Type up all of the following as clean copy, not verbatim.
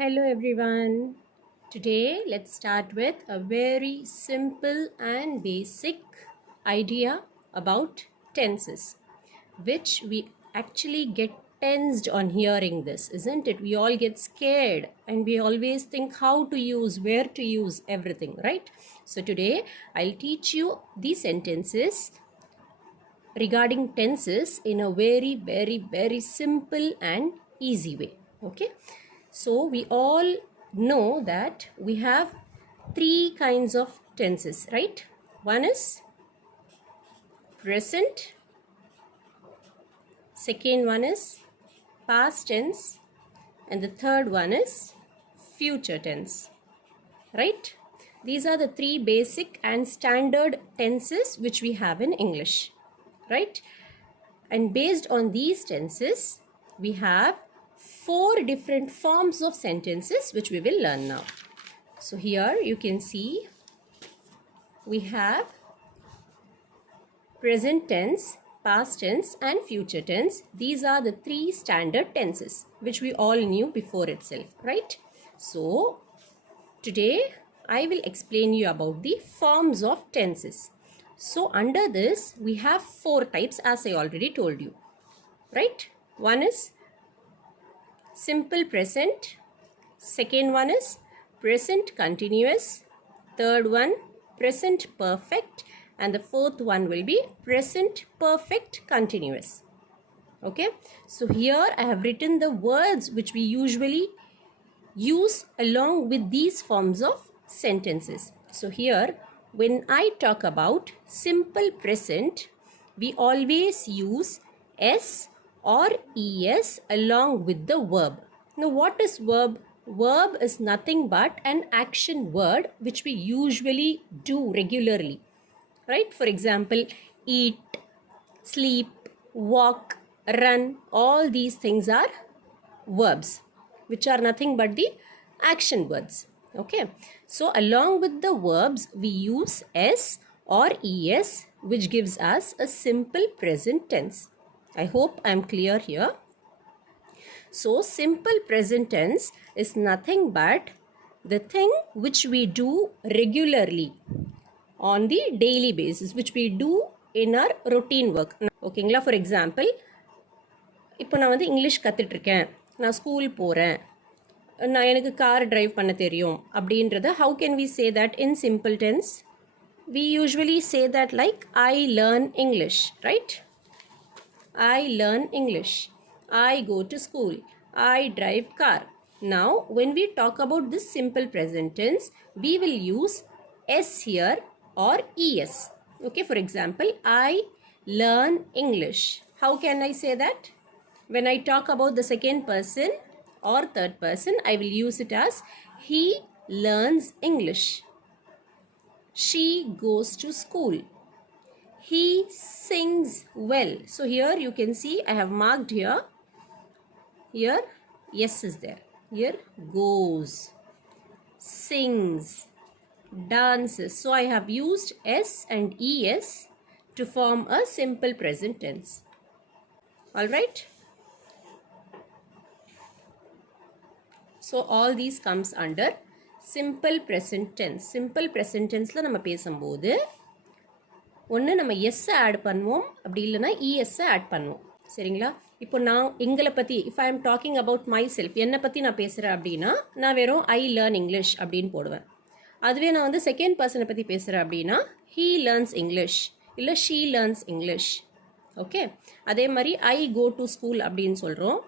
Hello everyone. Today let's start with a very simple and basic idea about tenses, which we actually get tensed on hearing this, isn't it? We all get scared and we always think how to use, where to use everything, right? So today I'll teach you these sentences regarding tenses in a very simple and easy way. Okay, so we all know that we have three kinds of tenses, right? One is present, second one is past tense, and the third one is future tense, right? These are the three basic and standard tenses which we have in English, right? And based on these tenses, we have four different forms of sentences which we will learn now. So here you can see we have present tense, past tense and future tense. These are the three standard tenses which we all knew before itself, right? So today I will explain you about the forms of tenses. So under this we have four types, as I already told you, right? One is simple present, second one is present continuous, third one present perfect, and the fourth one will be present perfect continuous. Okay, so here I have written the words which we usually use along with these forms of sentences. So here when I talk about simple present, we always use S or ES along with the verb. Now what is verb? Verb is nothing but an action word which we usually do regularly, right? For example, eat, sleep, walk, run, all these things are verbs which are nothing but the action words. Okay, so along with the verbs we use S or ES, which gives us a simple present tense. I hope I am clear here. So simple present tense is nothing but the thing which we do regularly on the daily basis, which we do in our routine work. ஓகேங்களா, for example இப்போ நான் வந்து இங்கிலீஷ் கற்றுட்ருக்கேன், நான் ஸ்கூல் போகிறேன், நான் எனக்கு car drive பண்ண தெரியும் அப்படின்றத how can we say that in simple tense? We usually say that like I learn English, right? I learn English. I go to school. I drive car. Now when we talk about this simple present tense, we will use S here or ES. Okay, for example, I learn English. How can I say that? When I talk about the second person or third person, I will use it as he learns English. She goes to school. He sings well. So here you can see I have marked here. Here yes is there. Here goes, sings, dances. So I have used S and ES to form a simple present tense. Alright. So all these comes under simple present tense. Simple present tenseல நம்ம பேசும்போது ஒன்று நம்ம எஸ்ஸை ஆட் பண்ணுவோம், அப்படி இல்லைனா இஎஸ்ஸை ஆட் பண்ணுவோம். சரிங்களா? இப்போ நான் எங்களை பற்றி, if I am talking about my self, என்னை பற்றி நான் பேசுகிறேன் அப்படின்னா நான் வெறும் ஐ லேர்ன் இங்கிலீஷ் அப்படின்னு போடுவேன். அதுவே நான் வந்து செகண்ட் பர்சனை பற்றி பேசுகிறேன் அப்படின்னா ஹீ லேர்ன்ஸ் இங்கிலீஷ் இல்லை ஷீ லேர்ன்ஸ் இங்கிலீஷ். ஓகே, அதே மாதிரி ஐ கோ டு ஸ்கூல் அப்படின்னு சொல்கிறோம்.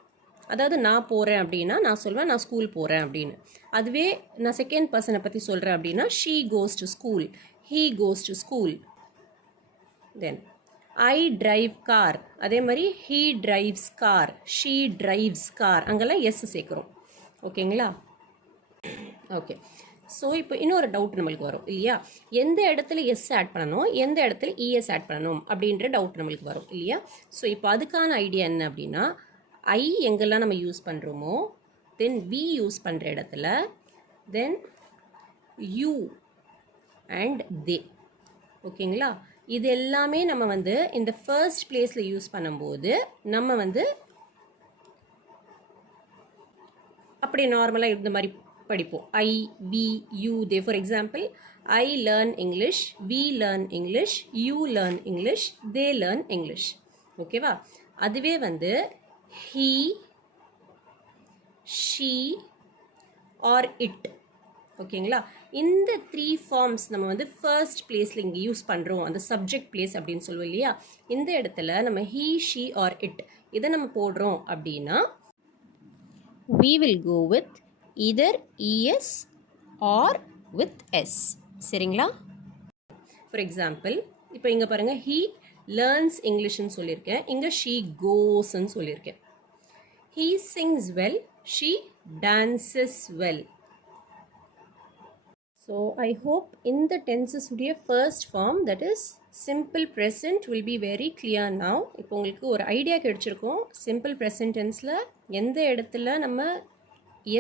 அதாவது நான் போகிறேன் அப்படின்னா நான் சொல்வேன் நான் ஸ்கூல் போகிறேன் அப்படின்னு. அதுவே நான் செகண்ட் பர்சனை பற்றி சொல்கிறேன் அப்படின்னா she goes to school, he goes to school. Then I drive car, அதே மாதிரி he drives car, she drives car, அங்கெல்லாம் எஸ் சேர்க்குறோம். ஓகேங்களா? ஓகே, ஸோ இப்போ இன்னொரு டவுட் நம்மளுக்கு வரும் இல்லையா, எந்த இடத்துல எஸ் ஆட் பண்ணணும், எந்த இடத்துல இஎஸ் ஆட் பண்ணணும் அப்படின்ற டவுட் நம்மளுக்கு வரும் இல்லையா. ஸோ இப்போ அதுக்கான ஐடியா என்ன அப்படின்னா, ஐ எங்கெல்லாம் நம்ம யூஸ் பண்ணுறோமோ, தென் வி யூஸ் பண்ணுற இடத்துல, தென் யூ அண்ட் தே. ஓகேங்களா? இது எல்லாமே நம்ம வந்து இந்த ஃபர்ஸ்ட் பிளேஸில் யூஸ் பண்ணும்போது நம்ம வந்து அப்படி நார்மலாக இந்த மாதிரி படிப்போம். I, we, you, they. For example, I learn English, we learn English, you learn English, they learn English. ஓகேவா? அதுவே வந்து he, she or it. ஓகேங்களா? இந்த 3 ஃபார்ம்ஸ் நம்ம வந்து ஃபர்ஸ்ட் பிளேஸில் இங்கே யூஸ் பண்ணுறோம். அந்த சப்ஜெக்ட் பிளேஸ் அப்படின்னு சொல்லுவோம் இல்லையா? இந்த இடத்துல நம்ம he, she or it இதை நம்ம போடுறோம் அப்படின்னா we will go with either es or with s. சரிங்களா? ஃபார் எக்ஸாம்பிள் இப்போ இங்கே பாருங்கள், he learns Englishன்னு சொல்லியிருக்கேன். இங்கே she goesன்னு சொல்லியிருக்கேன். He sings well, she dances well. So I hope in the tenses உடைய first form, that is simple present, will be very clear now. இப்போ உங்களுக்கு ஒரு ஐடியா கிடைச்சிருக்கும் simple present tenseல எந்த இடத்துல நம்ம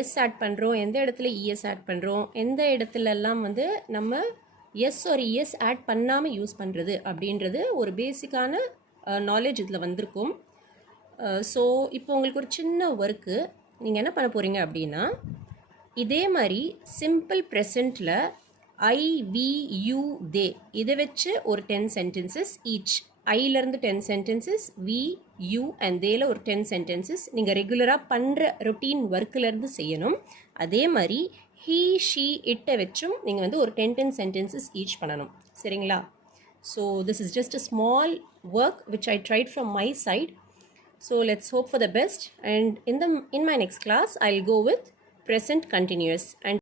எஸ் ஆட் பண்ணுறோம், எந்த இடத்துல இஎஸ் ஆட் பண்ணுறோம், எந்த இடத்துலலாம் வந்து நம்ம எஸ் ஒரு இஎஸ் ஆட் பண்ணாமல் யூஸ் பண்ணுறது அப்படின்றது ஒரு பேசிக்கான நாலேஜ் இதில் வந்திருக்கும். ஸோ இப்போ உங்களுக்கு ஒரு சின்ன ஒர்க்கு, நீங்கள் என்ன பண்ண போகிறீங்க அப்படின்னா, இதே மாதிரி சிம்பிள் ப்ரெசண்ட்டில் ஐ, வி, யூ, தே இதை வச்சு ஒரு 10 சென்டென்சஸ் ஈச். ஐலேருந்து 10 சென்டென்சஸ், வி, யூ அண்ட் தேல ஒரு 10 சென்டென்சஸ் நீங்கள் ரெகுலராக பண்ணுற ரொட்டீன் ஒர்க்கிலேருந்து செய்யணும். அதே மாதிரி ஹீ, ஷீ, இட்டை வச்சும் நீங்கள் வந்து ஒரு 10 சென்டென்சஸ் ஈச் பண்ணணும். சரிங்களா? So this is just a small work which I tried from my side. So let's hope for the best, and in my next class I'll go with present continuous, and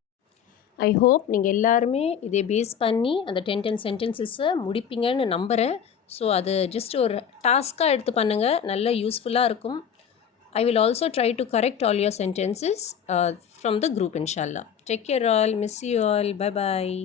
I hope நீங்கள் எல்லாருமே இதை பேஸ் பண்ணி அந்த 10 சென்டென்சஸை முடிப்பீங்கன்னு நம்புகிறேன். ஸோ அது ஜஸ்ட் ஒரு டாஸ்க்காக எடுத்து பண்ணுங்கள், நல்ல யூஸ்ஃபுல்லாக இருக்கும். I will also try to correct all your sentences from the group, inshallah. Take care all. Miss you all. Bye bye.